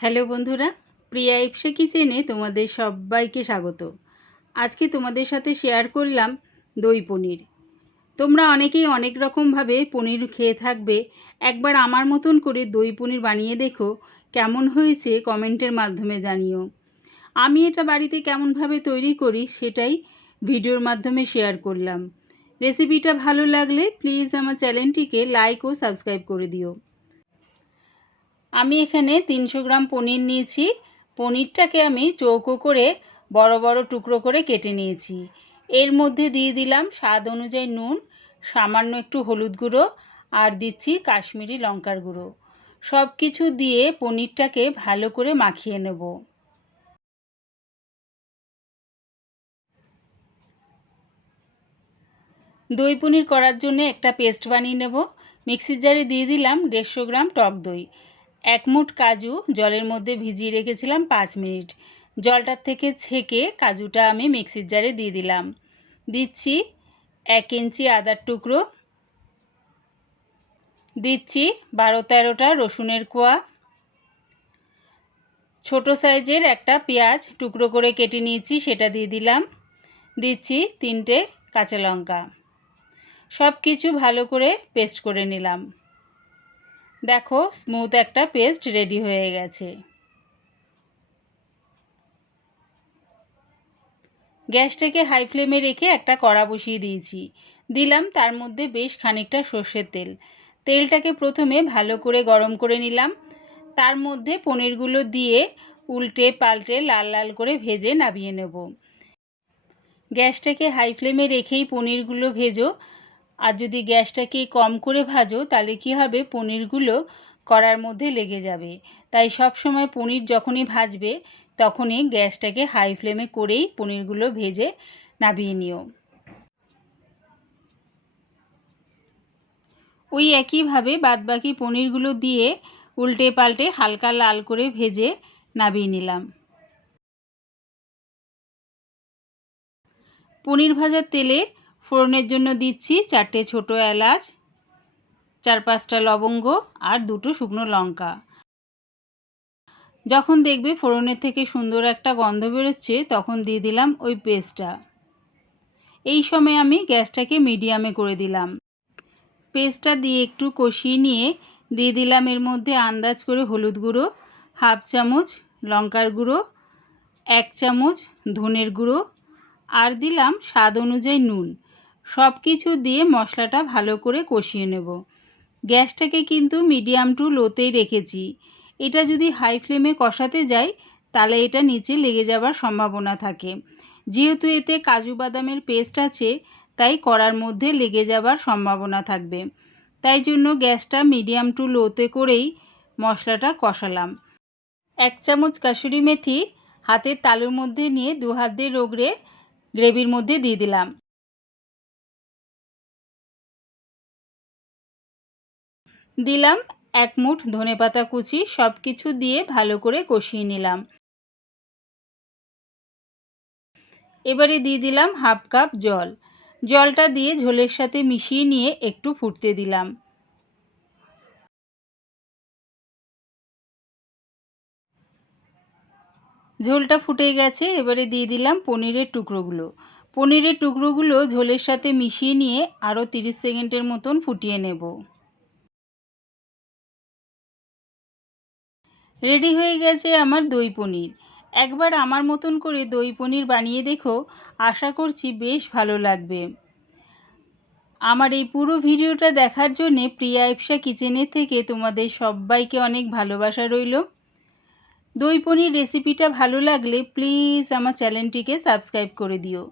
Hello বন্ধুরা, প্রিয়া ইপসা কিচেনে তোমাদের সবাইকে স্বাগত। আজকে তোমাদের সাথে শেয়ার করলাম দই পনির। তোমরা অনেকেই অনেক রকমভাবে পনির খেয়ে থাকবে। একবার আমার মতন করে দই পনির বানিয়ে দেখো, কেমন হয়েছে কমেন্টের মাধ্যমে জানিও। আমি এটা বাড়িতে কেমনভাবে তৈরি করি সেটাই ভিডিওর মাধ্যমে শেয়ার করলাম। রেসিপিটা ভালো লাগলে প্লিজ আমার চ্যানেলটিকে লাইক ও সাবস্ক্রাইব করে দিও। আমি এখানে 300 গ্রাম পনির নিয়েছি। পনিরটাকে আমি চৌকো করে বড় বড় টুকরো করে কেটে নিয়েছি। এর মধ্যে দিয়ে দিলাম স্বাদ অনুযায়ী নুন, সামান্য একটু হলুদ গুঁড়ো আর দিচ্ছি কাশ্মীরি লঙ্কার গুঁড়ো। সব কিছু দিয়ে পনিরটাকে ভালো করে মাখিয়ে নেব। দই পনির করার জন্য একটা পেস্ট বানিয়ে নেব। মিক্সির জারে দিয়ে দিলাম 150 গ্রাম টক দই। 1 মুঠ কাজু জলের মধ্যে ভিজিয়ে রেখেছিলাম 5 মিনিট। জলটার থেকে ছেঁকে কাজুটা আমি মিক্সির জারে দিয়ে দিলাম। দিচ্ছি 1 ইঞ্চি আদার টুকরো, দিচ্ছি 12-13টা রসুনের কোয়া, ছোট সাইজের একটা পেঁয়াজ টুকরো করে কেটে নিয়েছি সেটা দিয়ে দিলাম, দিচ্ছি 3টে কাঁচা লঙ্কা। সব কিছু ভালো করে পেস্ট করে নিলাম। দেখো স্মুথ একটা পেস্ট রেডি হয়ে গেছে। গ্যাসটাকে হাই ফ্লেমে রেখে একটা কড়া বসিয়ে দিয়েছি। দিলাম তার মধ্যে বেশ খানিকটা সর্ষের তেল। তেলটাকে প্রথমে ভালো করে গরম করে নিলাম। তার মধ্যে পনিরগুলো দিয়ে উল্টে পাল্টে লাল লাল করে ভেজে নামিয়ে নেব। গ্যাসটাকে হাই ফ্লেমে রেখেই পনিরগুলো ভেজো। আর যদি গ্যাসটাকে কম করে ভাজো তাহলে কী হবে, পনিরগুলো কড়ার মধ্যে লেগে যাবে। তাই সব সময় পনির যখনই ভাজবে তখনই গ্যাসটাকে হাই ফ্লেমে করেই পনিরগুলো ভেজে নামিয়ে নিও। ওই একইভাবে বাদবাকি পনিরগুলো দিয়ে উল্টে পাল্টে হালকা লাল করে ভেজে নামিয়ে নিলাম। পনির ভাজার তেলে ফোড়নের জন্য দিচ্ছি 4টে ছোটো এলাচ, 4-5টা লবঙ্গ আর 2টো শুকনো লঙ্কা। যখন দেখবে ফোড়নের থেকে সুন্দর একটা গন্ধ বেরোচ্ছে তখন দিয়ে দিলাম ওই পেস্টটা। এই সময় আমি গ্যাসটাকে মিডিয়ামে করে দিলাম। পেস্টটা দিয়ে একটু কষিয়ে নিয়ে দিয়ে দিলাম এর মধ্যে আন্দাজ করে হলুদ গুঁড়ো, 1/2 চামচ লঙ্কার গুঁড়ো, 1 চামচ ধনের গুঁড়ো আর দিলাম স্বাদ অনুযায়ী নুন। সব কিছু দিয়ে মশলাটা ভালো করে কষিয়ে নেব। গ্যাসটাকে কিন্তু মিডিয়াম টু লোতেই রেখেছি। এটা যদি হাই ফ্লেমে কষাতে যাই তাহলে এটা নিচে লেগে যাওয়ার সম্ভাবনা থাকে। যেহেতু এতে কাজু বাদামের পেস্ট আছে তাই কড়ার মধ্যে লেগে যাওয়ার সম্ভাবনা থাকবে। তাই জন্য গ্যাসটা মিডিয়াম টু লোতে করেই মশলাটা কষালাম। 1 চামচ কাসুরি মেথি হাতের তালুর মধ্যে নিয়ে 2 হাত দিয়ে রগড়ে গ্রেভির মধ্যে দিয়ে দিলাম। দিলাম 1 মুঠ ধনেপাতা কুচি। সব কিছু দিয়ে ভালো করে কষিয়ে নিলাম। এবারে দিয়ে দিলাম 1/2 কাপ জল। জলটা দিয়ে ঝোলের সাথে মিশিয়ে নিয়ে একটু ফুটতে দিলাম। ঝোলটা ফুটে গেছে। এবারে দিয়ে দিলাম পনিরের টুকরোগুলো। পনিরের টুকরোগুলো ঝোলের সাথে মিশিয়ে নিয়ে আরও 30 সেকেন্ডের মতন ফুটিয়ে নেব। রেডি হয়ে গেছে আমার দই পনির। একবার আমার মতন করে দই পনির বানিয়ে দেখো, আশা করছি বেশ ভালো লাগবে। আমার এই পুরো ভিডিওটা দেখার জন্যে প্রিয়া ইপসা কিচেনের থেকে তোমাদের সবাইকে অনেক ভালোবাসা রইল। দই পনির রেসিপিটা ভালো লাগলে প্লিজ আমার চ্যানেলটিকে সাবস্ক্রাইব করে দিও।